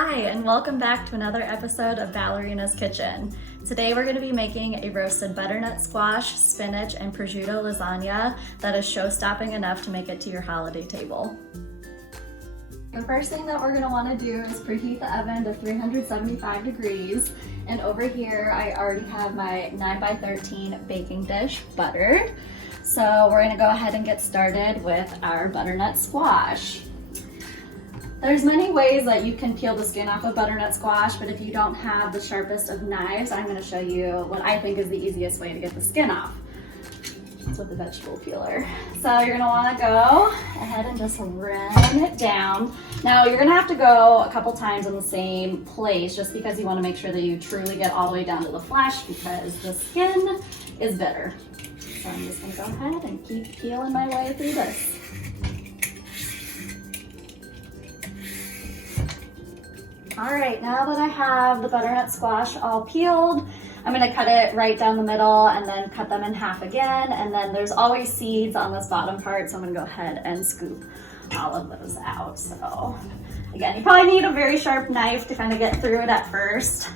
Hi, and welcome back to another episode of Ballerina's Kitchen. Today we're going to be making a roasted butternut squash, spinach, and prosciutto lasagna that is show-stopping enough to make it to your holiday table. The first thing that we're going to want to do is preheat the oven to 375 degrees. And over here I already have my 9x13 baking dish buttered. So we're going to go ahead and get started with our butternut squash. There's many ways that you can peel the skin off of butternut squash, but if you don't have the sharpest of knives, I'm going to show you what I think is the easiest way to get the skin off. It's with the vegetable peeler. So you're going to want to go ahead and just run it down. Now you're going to have to go a couple times in the same place just because you want to make sure that you truly get all the way down to the flesh because the skin is bitter. So I'm just going to go ahead and keep peeling my way through this. All right, now that I have the butternut squash all peeled, I'm gonna cut it right down the middle and then cut them in half again. And then there's always seeds on this bottom part, so I'm gonna go ahead and scoop all of those out. So again, you probably need a very sharp knife to kind of get through it at first.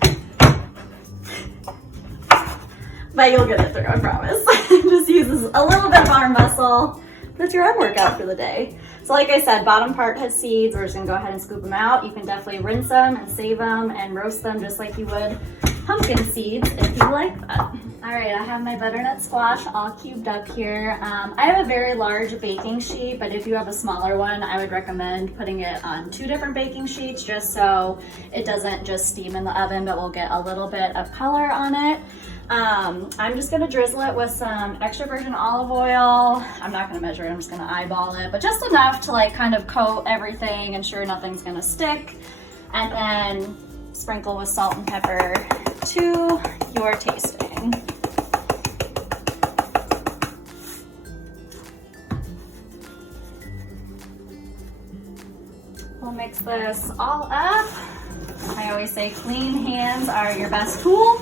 But you'll get it through, I promise. It just uses a little bit of arm muscle. That's your arm workout for the day. So like I said, bottom part has seeds. We're just gonna go ahead and scoop them out. You can definitely rinse them and save them and roast them just like you would pumpkin seeds if you like that. All right, I have my butternut squash all cubed up here. I have a very large baking sheet, but if you have a smaller one, I would recommend putting it on 2 different baking sheets just so it doesn't just steam in the oven, but we'll get a little bit of color on it. I'm just gonna drizzle it with some extra virgin olive oil. I'm not gonna measure it, I'm just gonna eyeball it, but just enough to like kind of coat everything, ensure nothing's gonna stick, and then sprinkle with salt and pepper to your tasting. We'll mix this all up. I always say clean hands are your best tool.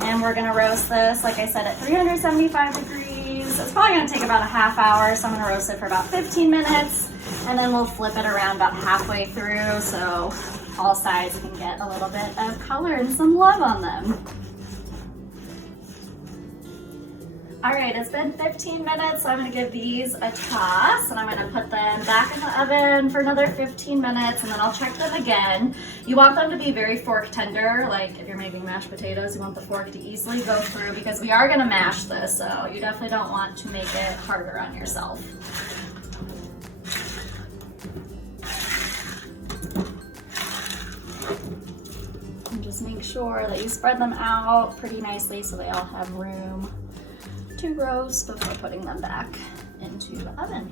And we're gonna roast this, like I said, at 375 degrees. It's probably gonna take about a half hour, so I'm gonna roast it for about 15 minutes, and then we'll flip it around about halfway through so all sides can get a little bit of color and some love on them. All right, it's been 15 minutes, so I'm gonna give these a toss, and I'm gonna put them back in the oven for another 15 minutes, and then I'll check them again. You want them to be very fork tender, like if you're making mashed potatoes, you want the fork to easily go through because we are gonna mash this, so you definitely don't want to make it harder on yourself. And just make sure that you spread them out pretty nicely so they all have room to roast before putting them back into the oven.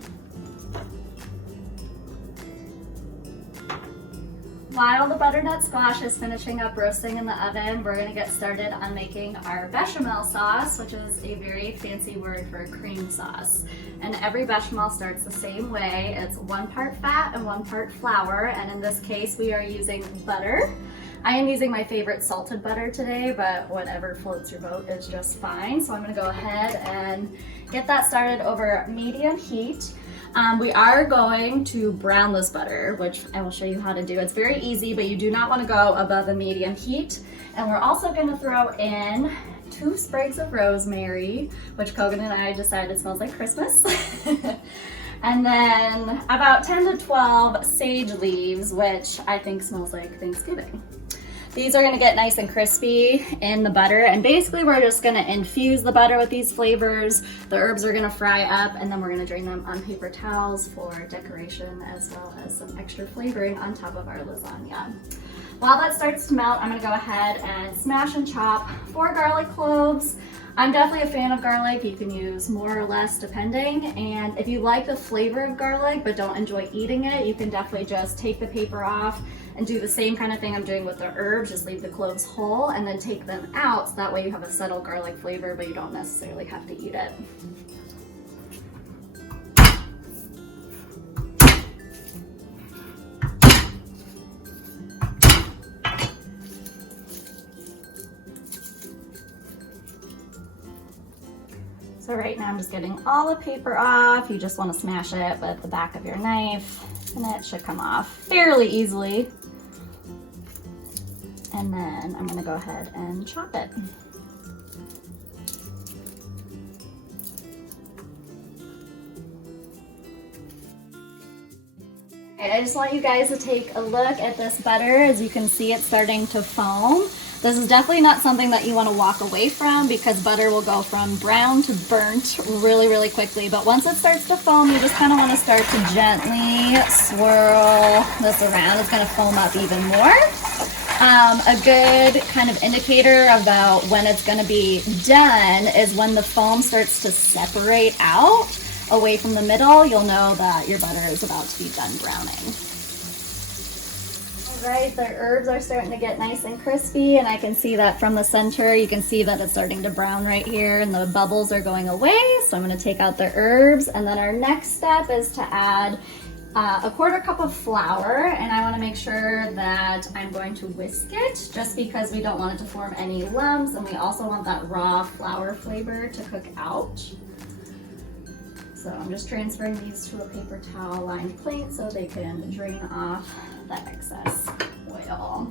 While the butternut squash is finishing up roasting in the oven, we're gonna get started on making our bechamel sauce, which is a very fancy word for a cream sauce. And every bechamel starts the same way. It's 1 part fat and 1 part flour, and in this case we are using butter. I am using my favorite salted butter today, but whatever floats your boat is just fine. So I'm gonna go ahead and get that started over medium heat. We are going to brown this butter, which I will show you how to do. It's very easy, but you do not wanna go above a medium heat. And we're also gonna throw in 2 sprigs of rosemary, which Kogan and I decided smells like Christmas. And then about 10 to 12 sage leaves, which I think smells like Thanksgiving. These are gonna get nice and crispy in the butter, and basically we're just gonna infuse the butter with these flavors. The herbs are gonna fry up, and then we're gonna drain them on paper towels for decoration as well as some extra flavoring on top of our lasagna. While that starts to melt, I'm gonna go ahead and smash and chop 4 garlic cloves. I'm definitely a fan of garlic. You can use more or less depending. And if you like the flavor of garlic but don't enjoy eating it, you can definitely just take the paper off and do the same kind of thing I'm doing with the herbs. Just leave the cloves whole and then take them out, so that way you have a subtle garlic flavor but you don't necessarily have to eat it. So right now I'm just getting all the paper off. You just want to smash it with the back of your knife and it should come off fairly easily. And then I'm gonna go ahead and chop it. I just want you guys to take a look at this butter. As you can see, it's starting to foam. This is definitely not something that you want to walk away from because butter will go from brown to burnt really, really quickly. But once it starts to foam, you just kind of want to start to gently swirl this around. It's going to foam up even more. A good kind of indicator about when it's going to be done is when the foam starts to separate out away from the middle. You'll know that your butter is about to be done browning. All right, the herbs are starting to get nice and crispy, and I can see that from the center. You can see that it's starting to brown right here, and the bubbles are going away. So I'm going to take out the herbs, and then our next step is to add a 1/4 cup of flour, and I want to make sure that I'm going to whisk it just because we don't want it to form any lumps, and we also want that raw flour flavor to cook out. So I'm just transferring these to a paper towel lined plate so they can drain off that excess oil.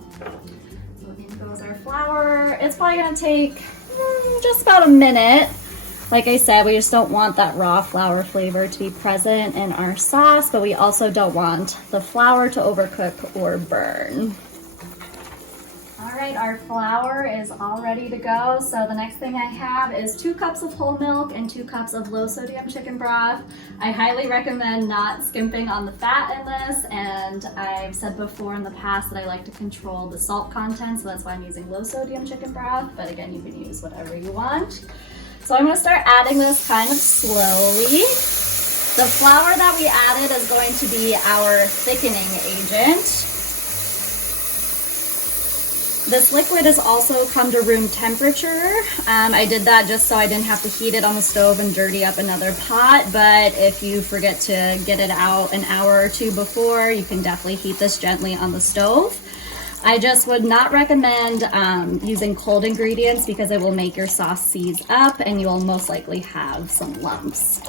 So in goes our flour. It's probably gonna take just about a minute. Like I said, we just don't want that raw flour flavor to be present in our sauce, but we also don't want the flour to overcook or burn. All right, our flour is all ready to go. So the next thing I have is 2 cups of whole milk and 2 cups of low sodium chicken broth. I highly recommend not skimping on the fat in this, and I've said before in the past that I like to control the salt content, so that's why I'm using low sodium chicken broth, but again, you can use whatever you want. So I'm gonna start adding this kind of slowly. The flour that we added is going to be our thickening agent. This liquid has also come to room temperature. I did that just so I didn't have to heat it on the stove and dirty up another pot, but if you forget to get it out an hour or 2 before, you can definitely heat this gently on the stove. I just would not recommend using cold ingredients because it will make your sauce seize up and you will most likely have some lumps.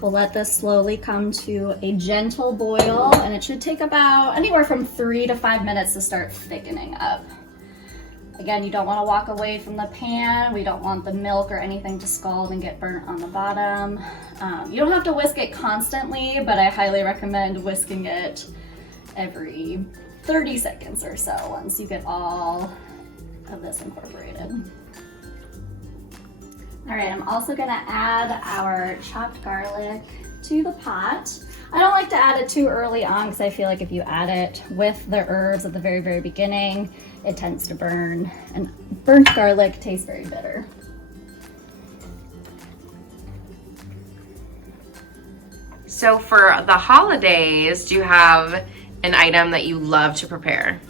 We'll let this slowly come to a gentle boil, and it should take about anywhere from 3 to 5 minutes to start thickening up. Again, you don't want to walk away from the pan. We don't want the milk or anything to scald and get burnt on the bottom. You don't have to whisk it constantly, but I highly recommend whisking it every 30 seconds or so once you get all of this incorporated. All right, I'm also gonna add our chopped garlic to the pot. I don't like to add it too early on because I feel like if you add it with the herbs at the very, very beginning, it tends to burn, and burnt garlic tastes very bitter. So for the holidays, do you have an item that you love to prepare?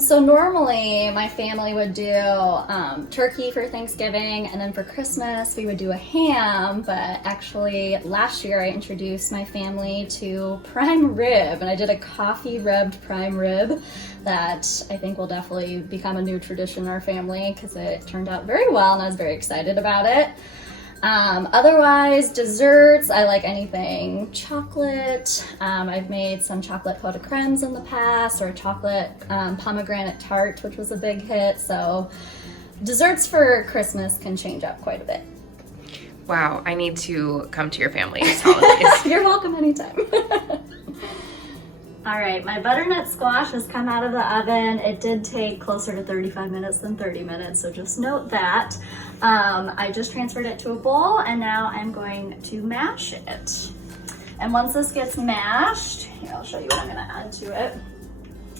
So normally my family would do turkey for Thanksgiving, and then for Christmas we would do a ham, but actually last year I introduced my family to prime rib, and I did a coffee rubbed prime rib that I think will definitely become a new tradition in our family because it turned out very well and I was very excited about it. Otherwise, desserts, I like anything chocolate. I've made some chocolate pot de crèmes in the past, or a chocolate pomegranate tart, which was a big hit. So desserts for Christmas can change up quite a bit. Wow, I need to come to your family's holidays. You're welcome anytime. All right, my butternut squash has come out of the oven. It did take closer to 35 minutes than 30 minutes, so just note that. I just transferred it to a bowl, and now I'm going to mash it. And once this gets mashed, here, I'll show you what I'm gonna add to it.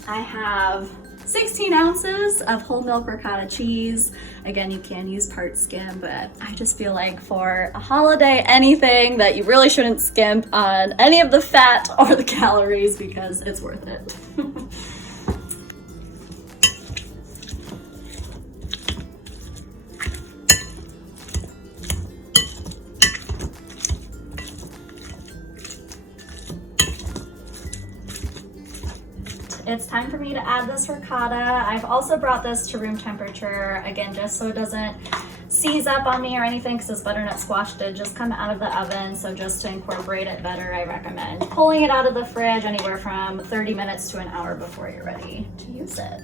I have 16 ounces of whole milk ricotta cheese. Again, you can use part skim, but I just feel like for a holiday, anything that you really shouldn't skimp on any of the fat or the calories because it's worth it. It's time for me to add this ricotta. I've also brought this to room temperature, again, just so it doesn't seize up on me or anything because this butternut squash did just come out of the oven. So just to incorporate it better, I recommend pulling it out of the fridge anywhere from 30 minutes to an hour before you're ready to use it.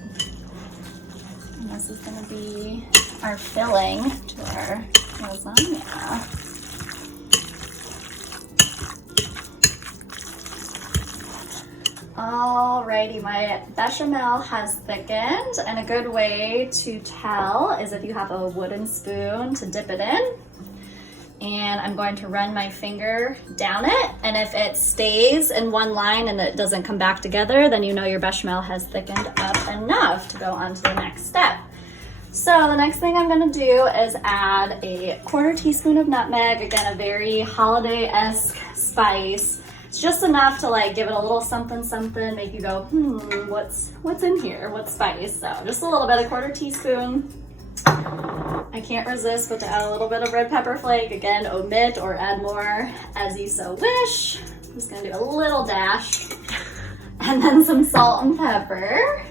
And this is gonna be our filling to our lasagna. Alrighty, my bechamel has thickened, and a good way to tell is if you have a wooden spoon to dip it in. And I'm going to run my finger down it, and if it stays in one line and it doesn't come back together, then you know your bechamel has thickened up enough to go on to the next step. So the next thing I'm gonna do is add a 1/4 teaspoon of nutmeg, again, a very holiday-esque spice. It's just enough to like give it a little something something, make you go, what's in here? What spice? So just a little bit, a 1/4 teaspoon. I can't resist but to add a little bit of red pepper flake. Again, omit or add more as you so wish. I'm just gonna do a little dash. And then some salt and pepper.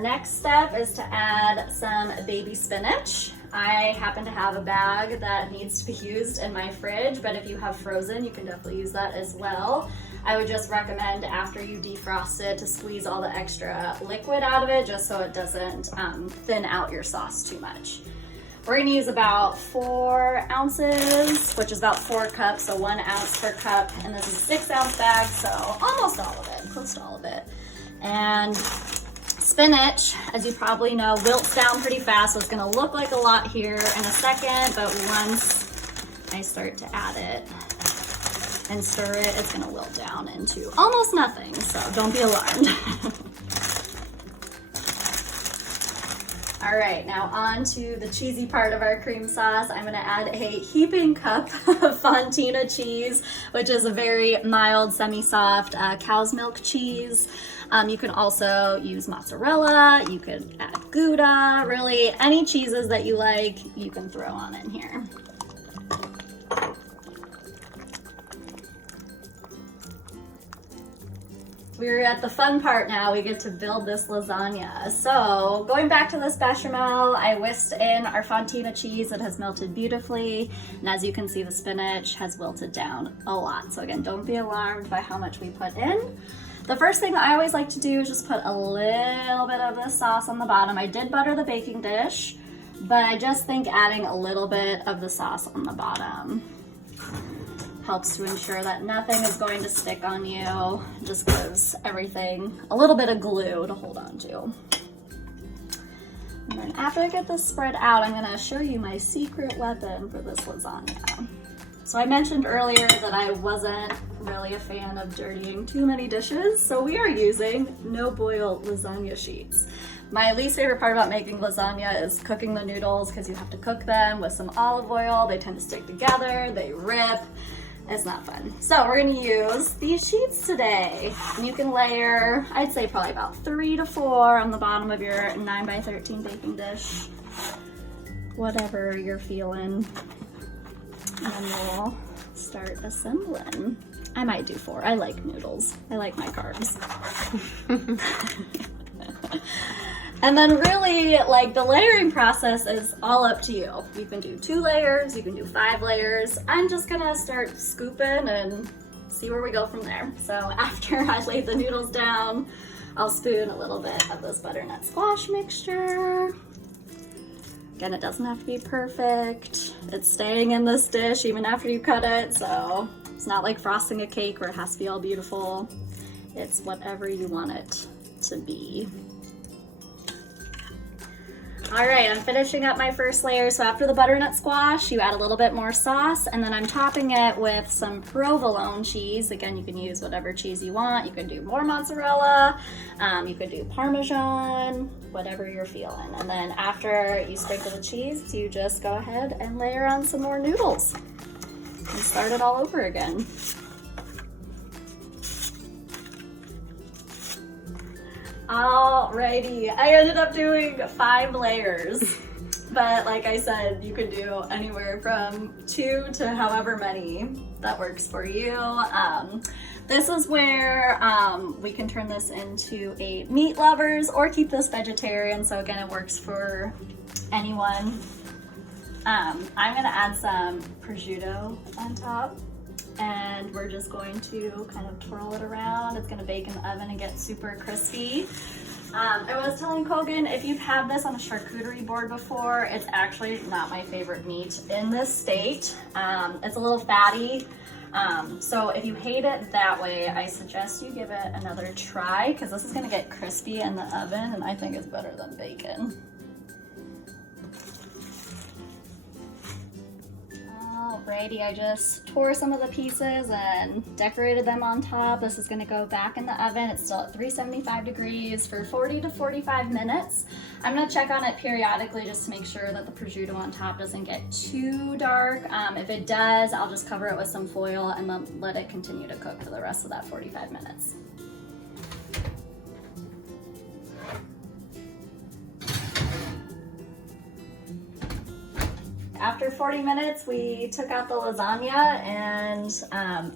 Next step is to add some baby spinach. I happen to have a bag that needs to be used in my fridge, but if you have frozen, you can definitely use that as well. I would just recommend after you defrost it to squeeze all the extra liquid out of it just so it doesn't thin out your sauce too much. We're gonna use about 4 ounces, which is about 4 cups, so 1 ounce per cup, and this is a 6-ounce bag, so almost all of it, close to all of it. And spinach, as you probably know, wilts down pretty fast, so it's gonna look like a lot here in a second, but once I start to add it and stir it, it's gonna wilt down into almost nothing, so don't be alarmed. All right, now on to the cheesy part of our cream sauce. I'm gonna add a heaping cup of fontina cheese, which is a very mild, semi-soft cow's milk cheese. You can also use mozzarella, you could add Gouda, really any cheeses that you like, you can throw on in here. We're at the fun part now. We get to build this lasagna. So going back to this bechamel, I whisked in our fontina cheese. It has melted beautifully. And as you can see, the spinach has wilted down a lot. So again, don't be alarmed by how much we put in. The first thing I always like to do is just put a little bit of this sauce on the bottom. I did butter the baking dish, but I just think adding a little bit of the sauce on the bottom helps to ensure that nothing is going to stick on you. Just gives everything a little bit of glue to hold on to. And then after I get this spread out, I'm gonna show you my secret weapon for this lasagna. So I mentioned earlier that I wasn't really a fan of dirtying too many dishes, so we are using no-boil lasagna sheets. My least favorite part about making lasagna is cooking the noodles because you have to cook them with some olive oil. They tend to stick together, they rip. It's not fun. So we're gonna use these sheets today. And you can layer, I'd say probably about 3 to 4 on the bottom of your 9x13 baking dish. Whatever you're feeling. And then we'll start assembling. I might do 4. I like noodles. I like my carbs. And then really, like, the layering process is all up to you. You can do 2 layers, you can do 5 layers. I'm just gonna start scooping and see where we go from there. So after I lay the noodles down, I'll spoon a little bit of this butternut squash mixture. Again, it doesn't have to be perfect. It's staying in this dish even after you cut it, so it's not like frosting a cake where it has to be all beautiful. It's whatever you want it to be. All right, I'm finishing up my first layer. So after the butternut squash, you add a little bit more sauce, and then I'm topping it with some provolone cheese. Again, you can use whatever cheese you want. You can do more mozzarella, you could do parmesan, whatever you're feeling. And then after you sprinkle the cheese, you just go ahead and layer on some more noodles and start it all over again. Alrighty, I ended up doing 5 layers. But like I said, you could do anywhere from 2 to however many that works for you. This is where we can turn this into a meat lovers or keep this vegetarian. So again, it works for anyone. I'm gonna add some prosciutto on top, and we're just going to kind of twirl it around. It's gonna bake in the oven and get super crispy. I was telling Kogan, if you've had this on a charcuterie board before, it's actually not my favorite meat in this state. It's a little fatty. So if you hate it that way, I suggest you give it another try, because this is gonna get crispy in the oven, and I think it's better than bacon. Alrighty, I just tore some of the pieces and decorated them on top. This is gonna go back in the oven. It's still at 375 degrees for 40 to 45 minutes. I'm gonna check on it periodically just to make sure that the prosciutto on top doesn't get too dark. If it does, I'll just cover it with some foil and then let it continue to cook for the rest of that 45 minutes. After 40 minutes, we took out the lasagna, and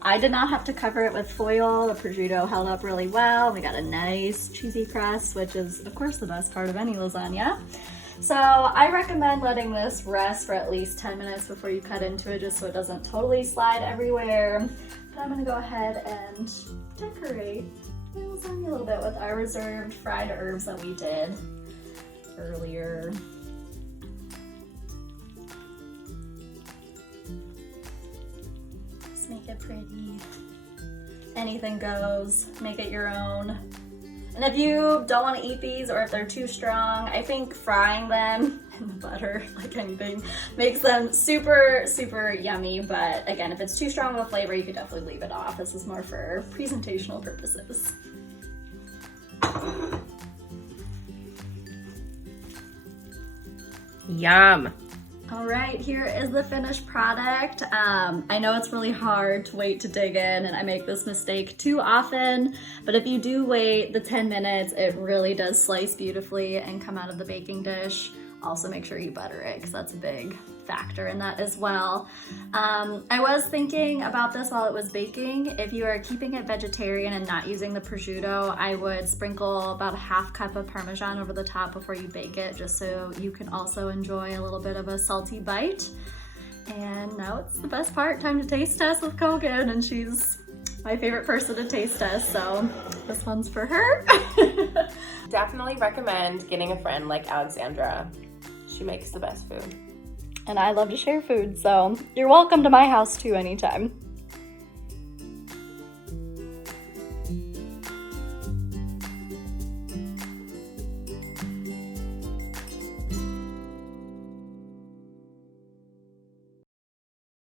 I did not have to cover it with foil. The prosciutto held up really well. We got a nice cheesy crust, which is of course the best part of any lasagna. So I recommend letting this rest for at least 10 minutes before you cut into it, just so it doesn't totally slide everywhere. But I'm gonna go ahead and decorate my lasagna a little bit with our reserved fried herbs that we did earlier. Make it pretty. Anything goes. Make it your own. And if you don't want to eat these, or if they're too strong, I think frying them in the butter, like anything, makes them super, super yummy. But again, if it's too strong of a flavor, you could definitely leave it off. This is more for presentational purposes. Yum. All right, here is the finished product. I know it's really hard to wait to dig in, and I make this mistake too often, but if you do wait the 10 minutes, it really does slice beautifully and come out of the baking dish. Also make sure you butter it, because that's a big factor in that as well. I was thinking about this while it was baking. If you are keeping it vegetarian and not using the prosciutto, I would sprinkle about a half cup of parmesan over the top before you bake it, just so you can also enjoy a little bit of a salty bite. And now it's the best part, time to taste test with Kogan, and she's my favorite person to taste test, so this one's for her. Definitely recommend getting a friend like Alexandra. She makes the best food. And I love to share food, so you're welcome to my house too anytime.